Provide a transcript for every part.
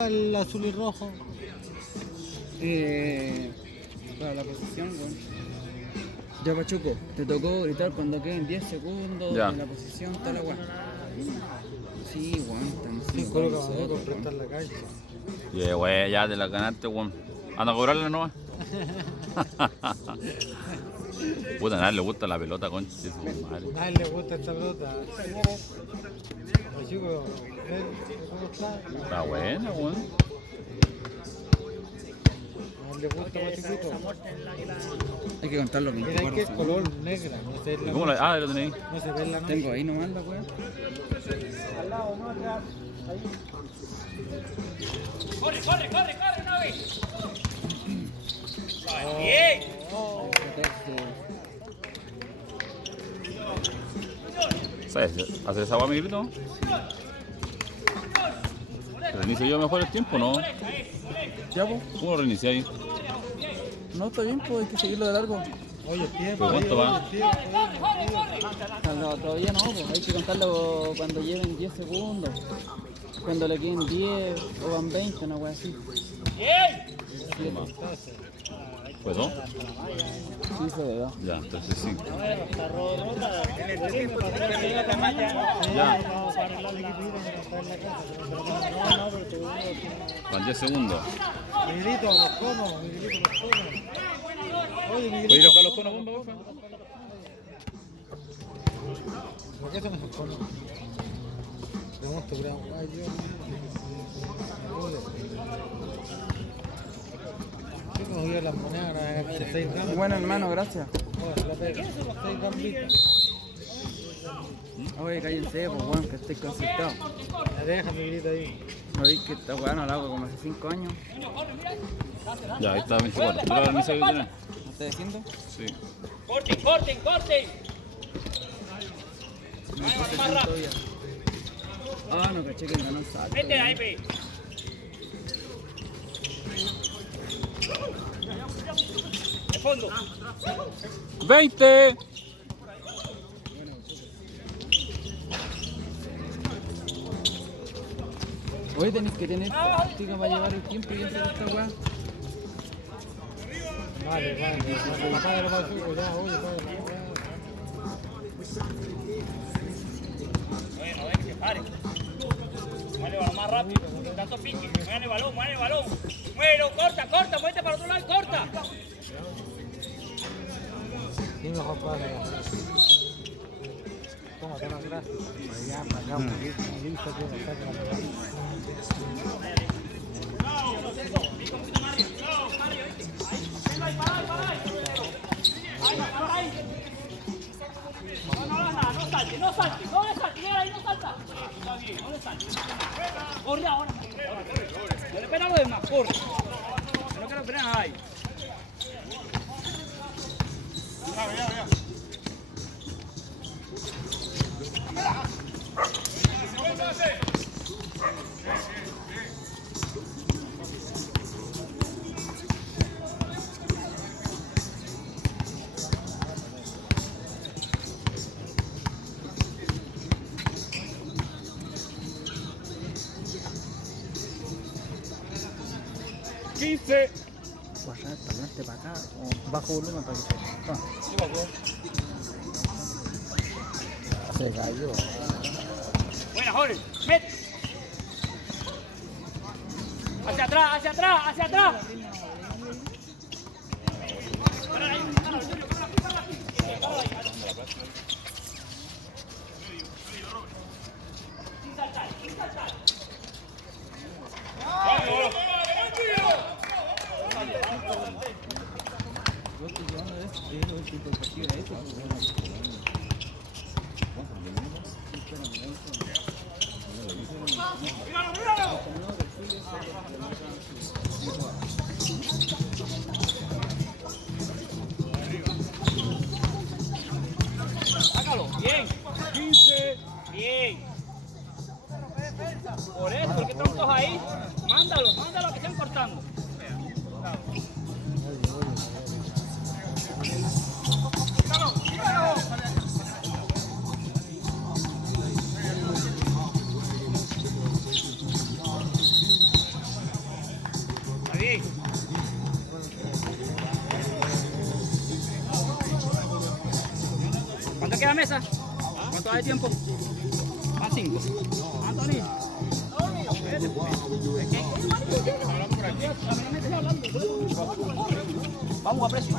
El azul y rojo. Para la posición, bueno. Ya, Pachuco, te tocó gritar cuando queden 10 segundos Ya. en la posición, toda la weá. Sí, weón, estamos Sí, sin coloca nosotros, por prestar la calle. Yeah, wey, ya te la ganaste, weón. Anda a cobrarla nomás. Puta, a nadie le gusta la pelota, concha de su madre. Nadie le gusta esta pelota. Pachuco, ¿cómo está? Está buena, weón. Nadie le gusta Pachuquito. Hay que contar lo que Mira que es color negra, no se ve ¿Y la cómo noche. la.? Ah, lo tenéis. No se ve en la noche. Tengo ahí nomás la weá. Corre, corre, corre, corre, una vez. Bien. 14. ¿Sabes hacer esa agua, mi grito? ¿Reinicio yo mejor el tiempo, no? Ya, pues. ¿Cómo lo reiniciáis? No, está bien, pues hay que seguirlo de largo. Oye, tiempo. ¿Pero cuánto va? No, todavía no, pues hay que contarlo cuando lleven 10 segundos. Cuando le queden 10 o van 20, una weá así. ¿Pues no? Sí, se ve, Ya, entonces sí. Ya. Ya. Van 10 segundos. Miguelito, los conos, Miguelito, los conos. Oye, ¿Puedes ir a Miguelito. buscar los conos, bomba, porfa? ¿Por qué son esos conos? Pregunto, bravo. Ay, Dios mío. ¿Qué cogía las monedas? Ahora 6 gramos. Bueno, hermano, gracias. La pega. 6 gambitas. Oye, cállense, pues weón, que estoy concentrado. Deja Miguelito ahí. ¿No veis que esta weá no la hago como hace 5 años? Ya, ahí está 24. ¿Tú la reinicias hoy día? ¿Me estás diciendo? Sí. Corten, corten, corten. Me puse tanto ya. Ah, no caché que ganó el salto. Vete weón. ahí, pe. De fondo. 20. Hoy tenéis que tener táctica para llevar el tiempo y hacer esta weá. Vale. Apágalo, Pachuco, ya, oye, apágalo. Bueno, ven, que pare. Mueve el balón más rápido. Tanto pique. Mueve el balón, mueve el balón. Muévelo, corta, corta, muévete para otro lado y corta. Sí, mejor padre. Toma, gracias. Ya, para acá, un poquito. Listo, que nos saca la No salte, no le salte, mira ahí, no salta. Está bien, no le salte. Corre ahora. No le espera a los demás, corre. No que lo esperen ahí. Guarda, parlante para acá o bajo volumen para que se. Toma. Se cayó. Buena, Jorge. Mete. Hacia atrás, hacia atrás, hacia atrás. Yo estoy llevando esto, es el tipo de partido de esto. Sácalo, bien. 15. Bien. Por eso, ¿por qué troncos ahí? Mándalo, mándalo que estén cortando. mesa. ¿Cuánto hay de tiempo? A 5. Anthony. Vamos a precio.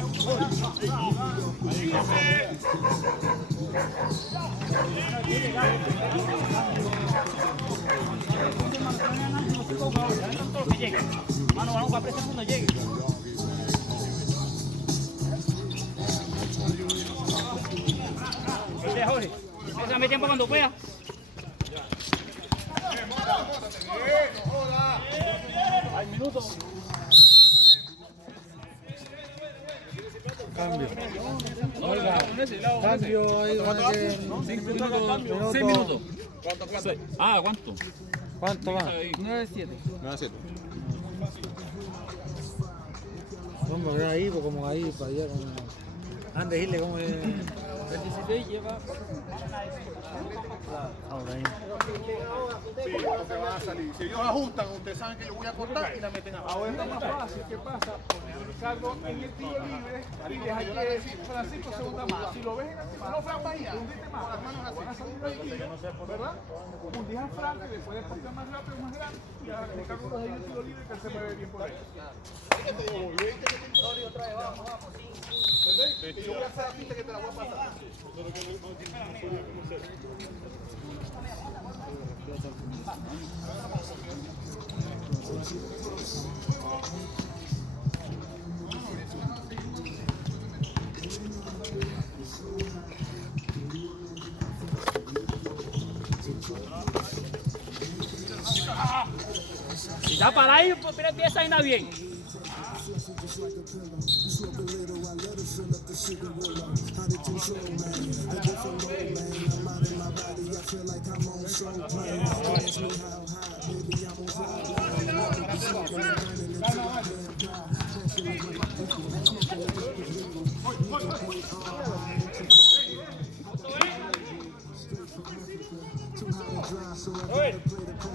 Mano, vamos a precio cuando llegue. Jorge, déjame tiempo cuando pueda. Hay minutos. Cambio. Oiga, cambio ahí. 6 minutos. Ah, ¿cuánto? ¿Cuánto va? 9-7. 9-7. Vamos a ver ahí, pues como ahí, para allá. Ande, dile cómo es. El 16 lleva. Ahora ahí. Sí, porque van a salir. Si ellos ajustan, ustedes saben que yo voy a cortar y la meten abajo. Ahora está más fácil. ¿Qué pasa? Poner a Ricardo en el tiro libre y deja que Francisco se hunda más. Si lo ves en el tiro, no Fran Bahía, hundiste más. Las manos van a salir tranquilos, ¿verdad? Hundís a Fran, que después de porque más rápido, más grande, y a Ricardo lo deja en el tiro libre que él se mueve bien por ahí. ¿Entendés? Yo voy a hacer la pista que te la voy a pasar. Si está para ahí, pues mira, empieza a ir bien.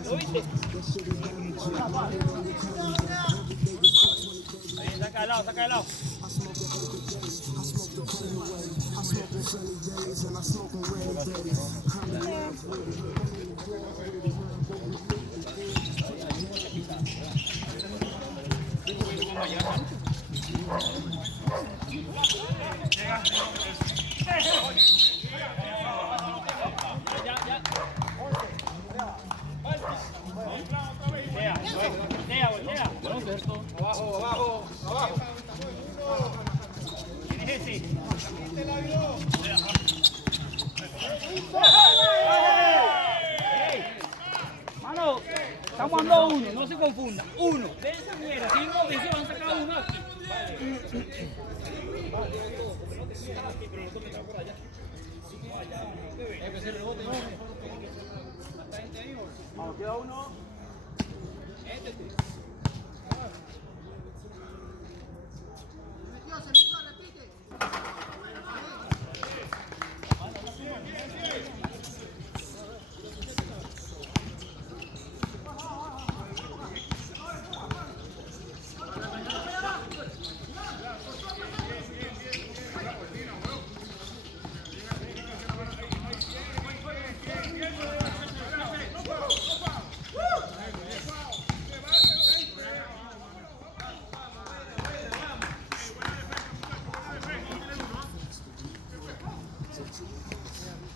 ¿Lo viste? Ahí, saca de lado, saca de lado. Abajo, abajo, abajo. ¿Quién es ese? Mano, estamos dando uno, no se confunda. Uno. De esa mierda, sin condición, han sacado uno aquí. Vamos, queda uno.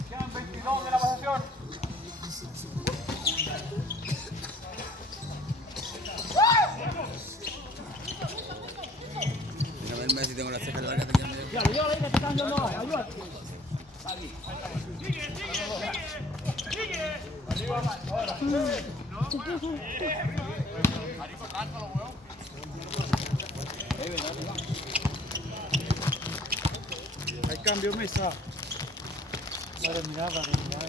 Quedan 22 de la posición. Ya, yo ahí que te están dando, ayúdate. Hay cambio, mesa. Para terminar, para terminar.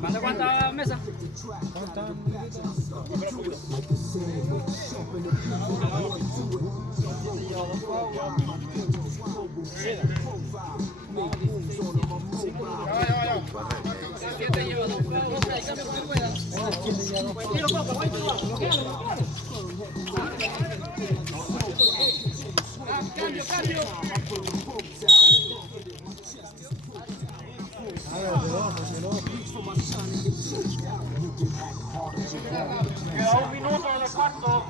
¿Cuánto cuánta mesa? Cambio. Queda un minuto en el cuarto.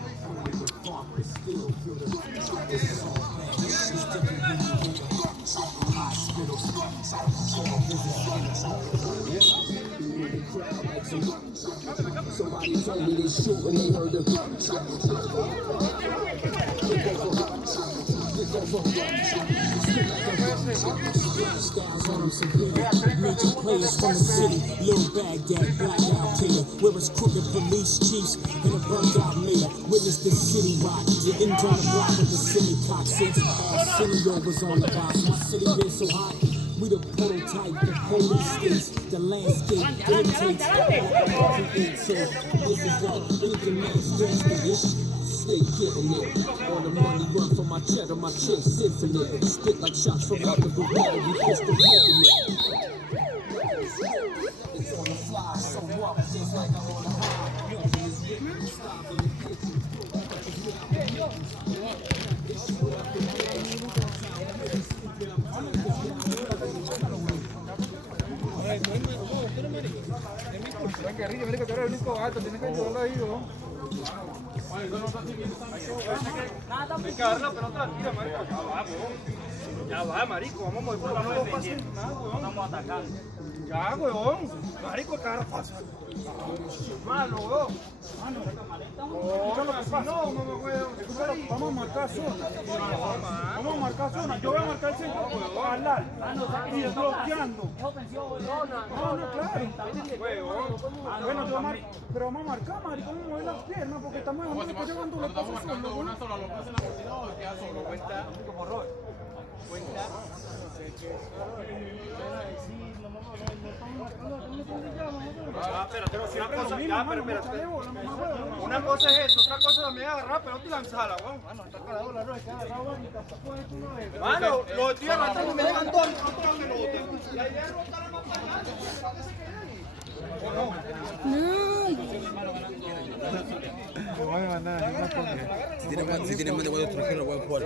Major players from the city, Lil Baghdad, blackout killer. Where it's crooked police chiefs and a burned out mayor. Witness the city rock, the ends on the block with the silly cock. Since Arsenio was on the box, my city been so hot. We the prototype, the police states, the landscape imitates. So this is what anything else stands for this. Stay getting it. On the money run for my cheddar, my chase infinite. Spit like shots from out the Beretta, we pistol hitting it. It's on the fly, so up, just like I'm on the high. Stop in the kitchen. Venga, Enrique, marico, tú eres el único alto, tienes que ayudarlo ahí, ¿no? Hay que darle la pelota al tiro, marico. Ya va, marico, vamos a mover por la no pasa nada, weón. Estamos atacando. Ya, weón. Marico, cara pasa. Malo, weón. No, weón. Vamos a marcar zona. Vamos a marcar zona. Yo voy a marcar el centro. Al lado. Y bloqueando. No, claro. Bueno, pero vamos a marcar, marico. Vamos a mover las piernas porque estamos llevando los pasos solos. Una sola, lo pasa en la partida o queda solo. Cuenta. Como rol. Cuenta. Una cosa es eso, otra cosa también es agarrar pelota y lanzarla, weón. Mano, los estoy arrastrando y me llegan dos a la pelota. La idea es rotar a más para allá. No voy a mandar a ninguna porque... Si tiene más de 4 extranjeros, pueden jugar.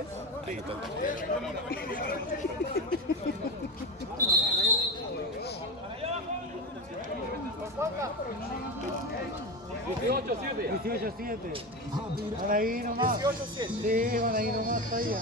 18-7. Van ahí nomás. 18-7. Sí, van ahí nomás para allá.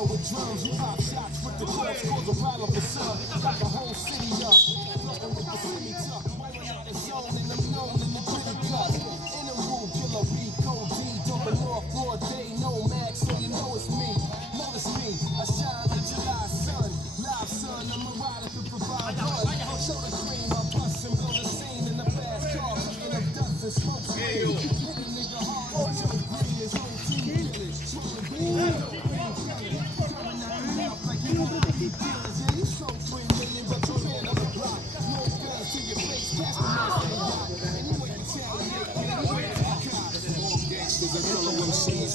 With drums, you pop shots with the clubs, cause a pile of the sun. Got the whole city up, floating with the city tuck. Wiping out the zone and I'm known in the gritty cut. In the room, killer B, Code D, dumping off broad day, no mag, so you know it's me. Notice me, I shine like July sun. Live sun, I'm a rider to provide run. Show the cream, I bust and blow the scene in the fast car. Picking up dust and smoke screen. Hit a nigga hard, Joe Green, his whole team village.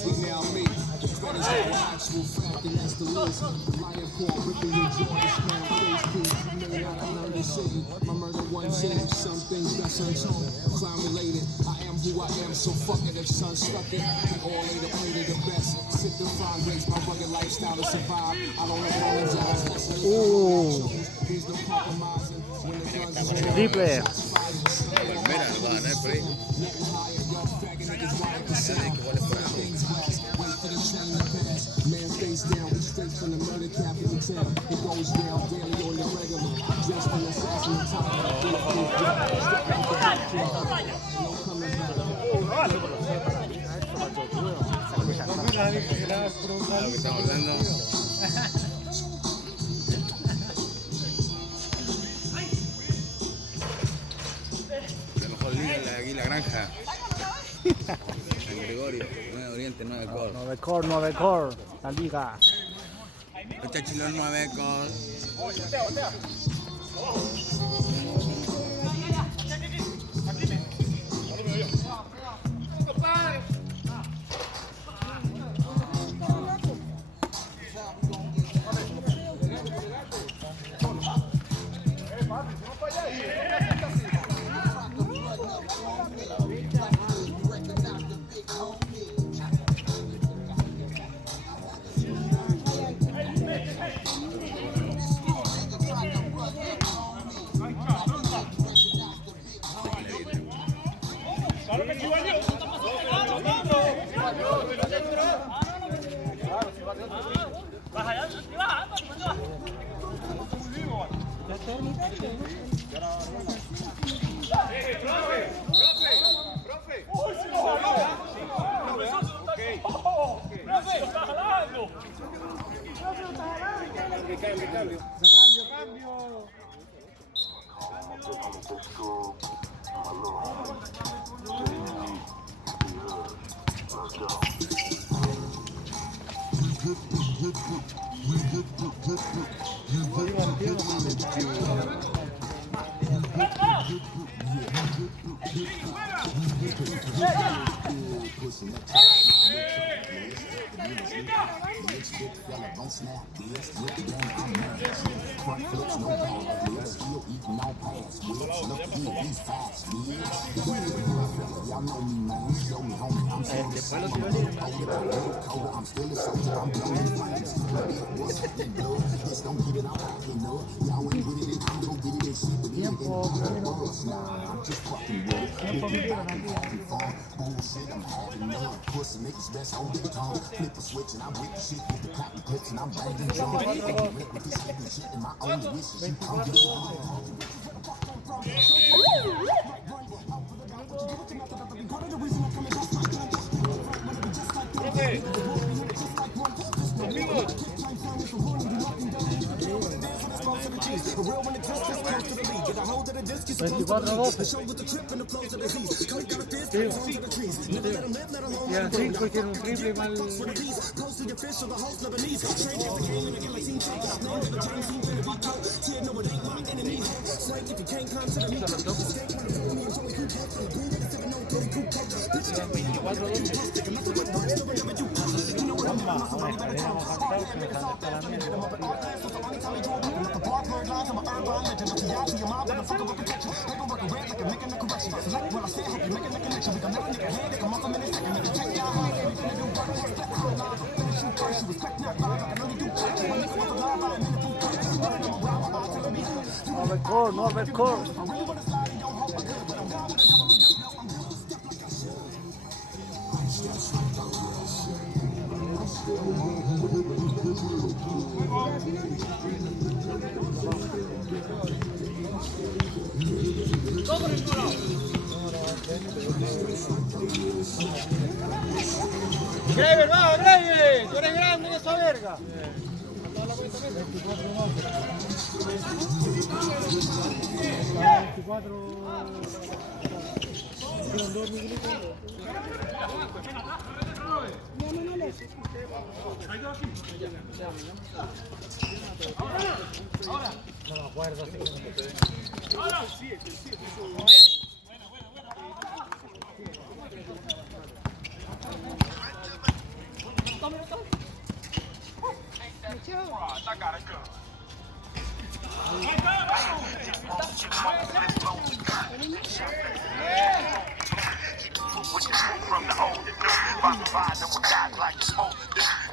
We now meet. That is our actual fact, and that's the list. Lion Paul, ripping your jaw, this man face crew. Made out of London City. My murder one changed, some things that's untold. Crime related, I am who I am, so fuck it if son stuck it. We all later play to the best. Sip the fine grapes, my rugged lifestyle to survive. I don't apologize. There's no compromising. When the guns is Triple. Mira, lo va a ganar por ahí. Man face down, we straight from the murder capital town. It goes down daily on the regular. Just from the assassin top. No coming back. lo que estamos hablando. La mejor liga es aquí la granja. San Gregorio, 9 Oriente, 9 Cor. 9 core, la liga. Este chilón 9 Cor. Y al 5 tiene un triple mal. Norbert Core. Graver, va, Graver, tú eres grande en esa verga. 24. No me acuerdo. Ahora sí. From the old and new, provide them with guys like the smoke.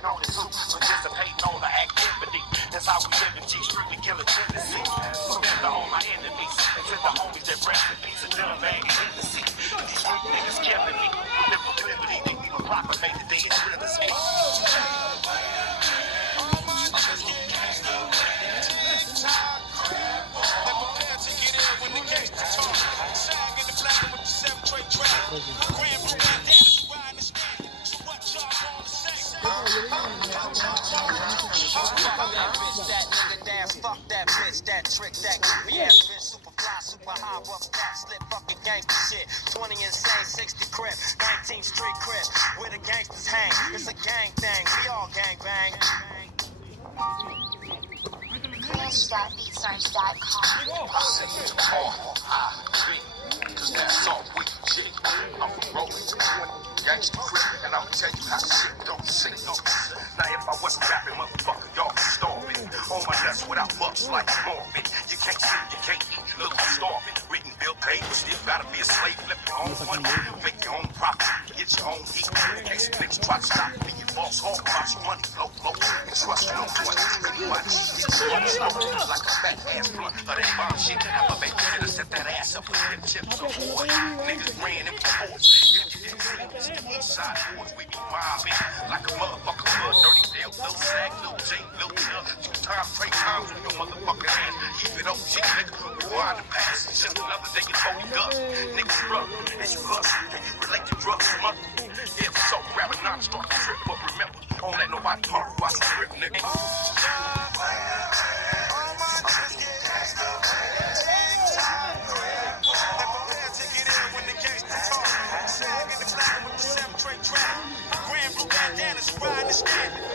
Known as who participate on the activity. That's how we live in G strictly killing tendency. So to all my enemies, and to the homies that rest in peace until the man is in the seat. These street niggas killing me. Live proclivity, think we will proclamate the day it's real as me. Grand fuck that bitch, that trick, that goofy ass bitch. Super fly, super high, rough cap, slip fucking gangster shit. 20 insane, 60 crib, 19 street crib. Where the gangsters hang, it's a gang thing. We all gang bang. Fresh.beatstars.com. I say it's all cause that's all we get. I'm rolling to 20 gangster crib, and I'll tell you how shit don't sink. Now if I wasn't rapping, motherfucker, y'all be starving. On my nuts without bucks like Morbid. You can't see, you can't eat, look, I'm starving. Reading bill papers, still gotta be a slave, flip your own money, make your own profit, get your own heat. In case niggas try to stop me, you boss hog, watch your money flow, and trust you no one. Anybody get your own slow, like a fat ass blunt, or that bomb shit. I'm a baby hitter, set that ass up with them chips on board. Niggas ran them boys. If you didn't see the east side boys, we be mobbing like a motherfucker blood, dirty Dale, Lil Sack, Lil J, Lil Nell, 2 times, 3 times with your motherfucking ass. Keep it OG, nigga, rewind the past. It's just another day you told me dust. Niggas run, and you hustle, and you relate to drugs, mother. If so, grab a knot, start the trip, but remember, don't let nobody talk about the trip, nigga.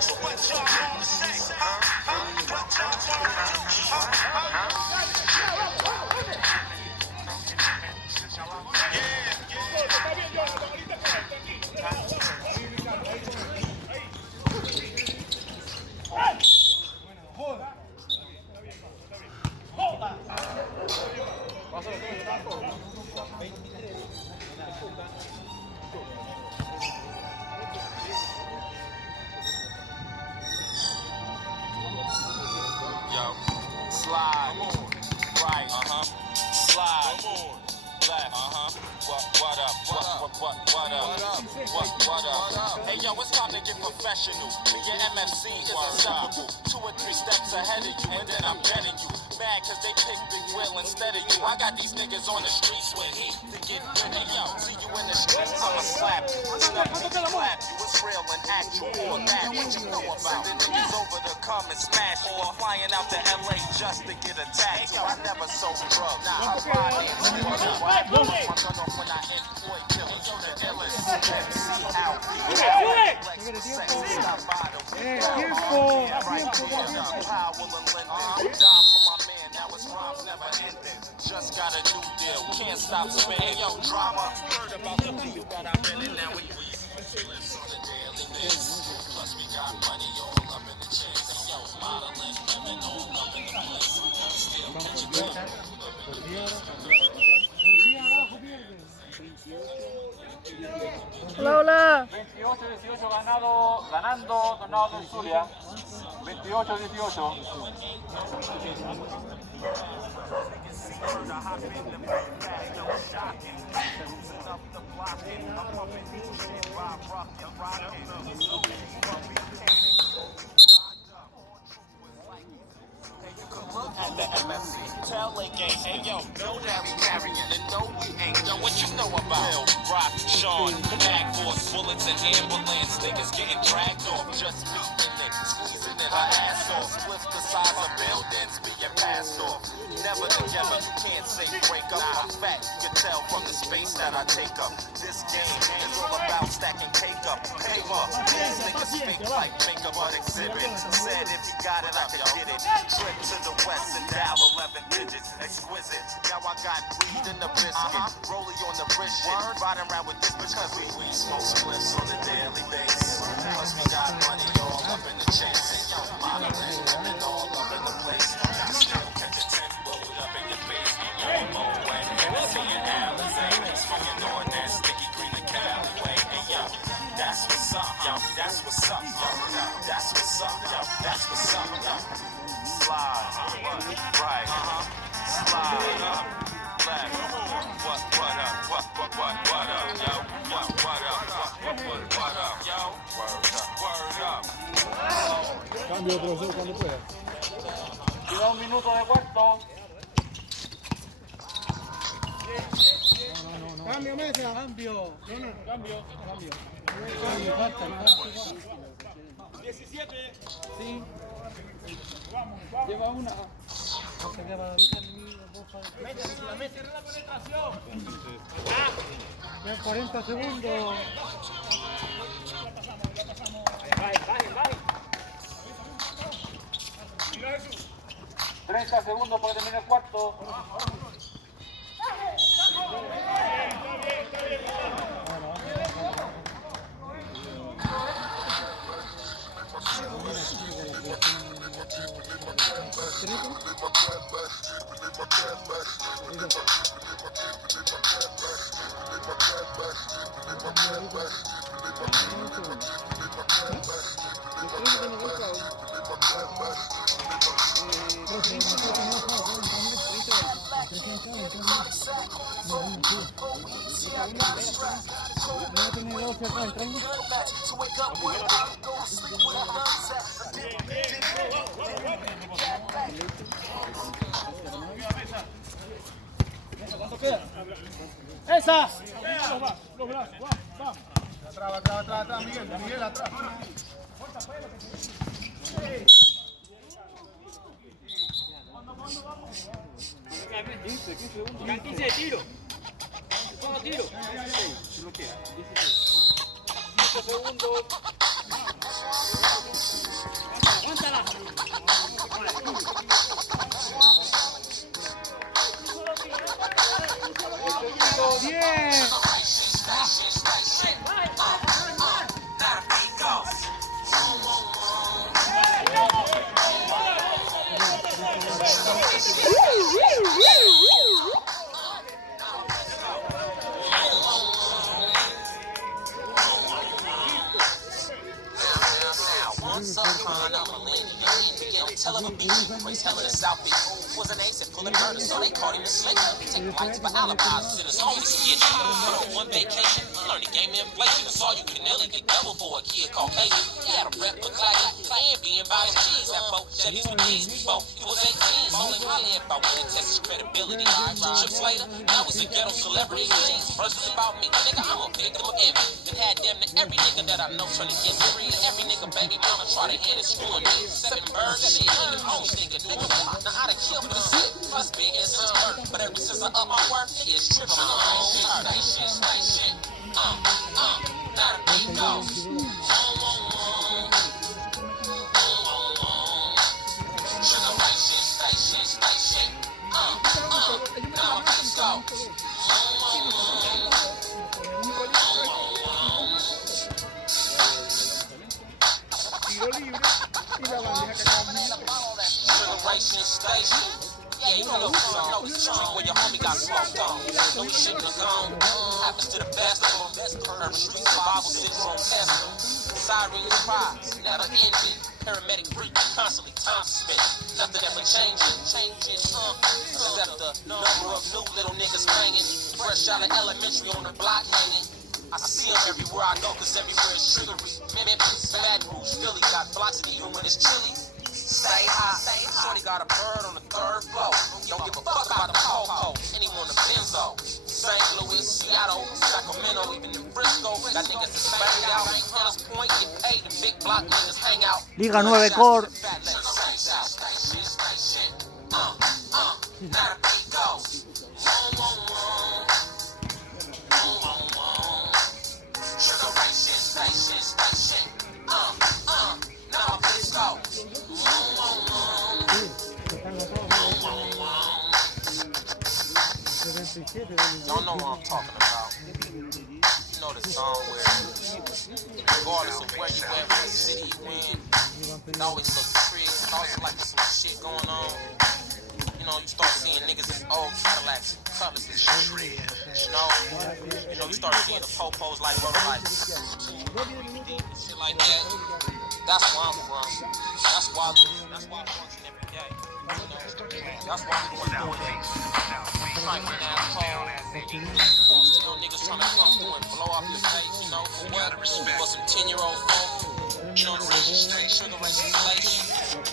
So what y'all wanna say? What y'all wanna do? Slide, right, slide, left, what up, what up, hey yo, it's time to get professional, me and MFC is inseparable, 2 or 3 steps ahead of you, and then I'm getting you, mad cause they pick Big Will instead of you, I got these niggas on the streets with heat to get rid of yo, see you in the streets, I'ma slap you, slap you, it's real and actual, or that, what you know about, the niggas over to come and smash you, or flying out to LA just to get a tattoo, I never sold drugs, nah, I ride it, my gun off when I employ killers, the illest, MC out, stop by the window, Powell and Linden, dime for my man, now his rhymes never ending, just got a new deal, can't stop spinning, yo, drama, heard about the deal that I'm in, and now we feelings on a daily basis, plus we got money all up in the chase, yo, modeling, living all up in the place, still catching up. Hola, hola. 28-18 ganando Tornado del Zulia. 28-18. At the MFC, tell a gang, hey yo, know that we carrying and know we ain't. Yo, what you know about Bill, Rock, Sean, Mag Force, bullets and ambulance, niggas getting dragged off, just beating it, squeezing it, her ass off, splits the size of buildings being passed off. Never together, you can't say break up. I'm fat, you can tell from the space that I take up. This game is all about stacking cake up, paper. These niggas fake like makeup but exhibit. Said if you got it, I could get it. Trip to the west and dial 11 digits, exquisite. Now I got weed in the biscuit, rollie on the wrist shit. Riding around with this bitch cause we smoke splits on a daily basis. Plus we got money all up in the chase. And yo, modeling, living all up in the place. Got still catch a 10 blowed up in your face. And you're when Hennessy and Alizé. Smoking on that sticky green and Cali way. And yo, that's what's up, yo. That's what's up, yo. That's what's up, yo. That's what's up, yo. Slide, right, slide, left, what up, yo, what up, yo, word up. Cambio, profesor, cuando pueda. Queda 1 minuto de cuarto. Cambio, mesa. Cambio. Cambio. 17. Sí. Lleva una. Ya 40 segundos. Bajen, bajen, bajen. 30 segundos para terminar el cuarto. ¡Esa! Los brazos, vamos. Atrás, Miguel, atrás. Quedan 15 de tiro. Solo tiro. 5 segundos. Aguántala. ¡Bien! Once upon a millennium, tell of a beat, raised hell in the South Beach. Was an ace and full of murder, so they called him a slinger. Take flights for alibis, and his homies get shot. On one vacation, learned the game of inflation. Saw you can nearly get double for a kid called Cajun. He had a rep for Clay, being by his cheese. That folk Chevys with these before he was 18. Only highly if I wanted Texas credibility. Trips later, I was a ghetto celebrity. Jeans versus about me, nigga, I'm a victim of envy. And had damn near every nigga that I know trying to get free. Every nigga baby mama try to hit it, screwing me. 7 birds, that shit, nigga, homies thinking, nigga, now how to kill for the shit. Plus big and since birth, but ever since I up my work, nigga, it's tripping. Station. Not a big dog. Station. Now let's go. Generation Station. Yeah, you know the street where your homie got smoked on. No, he shouldn't have gone. Happens to the best of them. Urban street survival syndrome test. Siren cry, never envy. Paramedic freak, constantly time spent. Nothing ever changing. Except the number of new little niggas banging. Fresh out of elementary on the block hanging. I see them everywhere I go, cause everywhere is trickery. Memphis, Baton Rouge, Philly got blocks and even when it's chilly. Stay high. Shorty got a bird on the 3rd floor. Don't give a fuck about the Poco. Anyone the Benzo. St. Louis, Seattle, Sacramento, even in Frisco. Got niggas that's banged out. Hunters Point, get paid. The big block niggas hang out. Liga 9 Core. Not a big go. Station. Now let's go. Y'all know what I'm talking about. You know the song where, regardless of where you at, what city you in, it always looks pretty. It always like there's some shit going on. You know, you start seeing niggas in old Cadillacs, Cutlass and shit. You know, you start seeing the popos like brother like shit like that. That's where I'm from. That's why I function every day. That's why I'm going down Franklin asshole. Still niggas trying to come through and blow up your face, you know, for what? For some 10-year-old folk. You know what I'm saying? Sugar race inflation.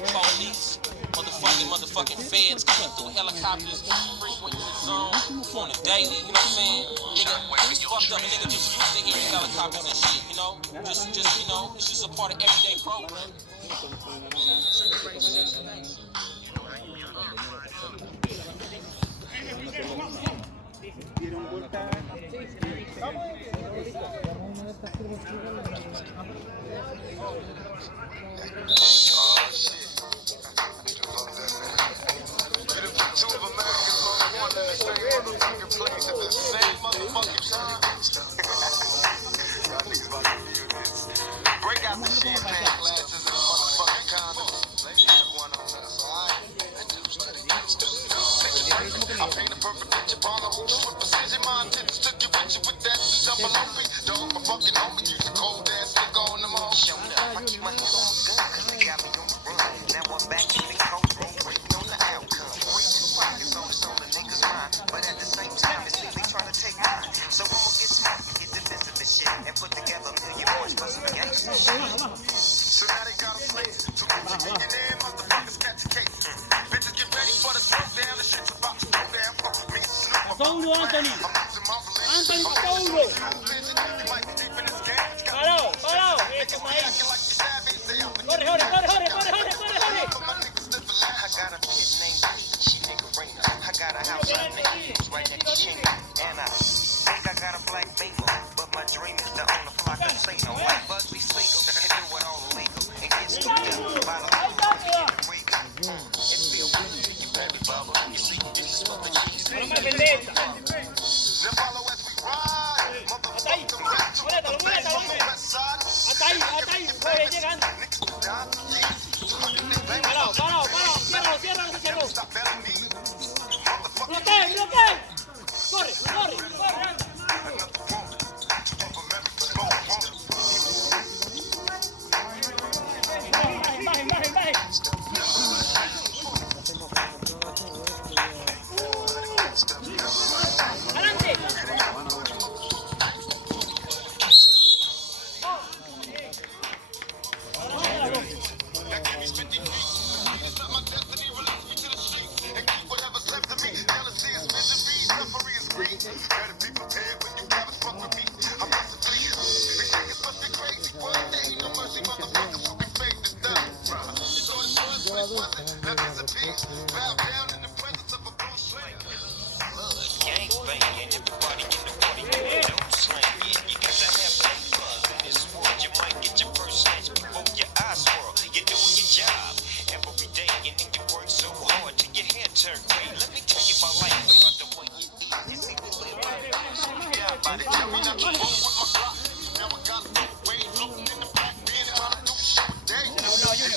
Police. Motherfucking feds coming through helicopters, frequenting the zone on the daily, you know what I'm saying? Nigga, it's fucked up, nigga just used to hearing helicopters and shit, you know? Just, you know, it's just a part of everyday program. Break out the champagne glasses and motherfucking condoms. Have one on us, alright? I paint a perfect picture, follow with precision. My intentions took you with you with that double OP. Dog, my fucking homie, use a cold ass nigga on them all. Showed up, I keep my hands on my gun, cause they got me on the run. Now I'm back in the cold room, waiting on the outcome. It's on the niggas' mind, but at the same time, it's they trying to take mine. So I'ma get smart and get defensive and shit, and put together a million points for some gangsta shit. So now they got a place to get you in there, motherfuckers catch a case. Bitches get ready for the smoke down, the shit's about to go down. Me and Snoop, Pasó uno, Anthony. Anthony, pasó uno. Parado, parado. Este país. Corre, corre, corre, corre, corre, corre, corre, corre. I got a kid named she nigga Raina. I got a house I named right next to Chino. And I think I got a black bingo, but my dream is to own a flock of casino. Like Bugsy Siegel, and do it all illegal. And get stupid by the it feel good to you, baby bubba. You see, this is for the cheese. No me pendeja. Now follow as we ride. Hasta ahí. Muéretalo, muéretalo. Hasta ahí. Voy llegando. Parado, parado, parado. Ciérralo, ciérralo, se cerró. Bloqueen, bloqueen. Corre, corre, corre. Bajen, bajen, bajen. Adelante.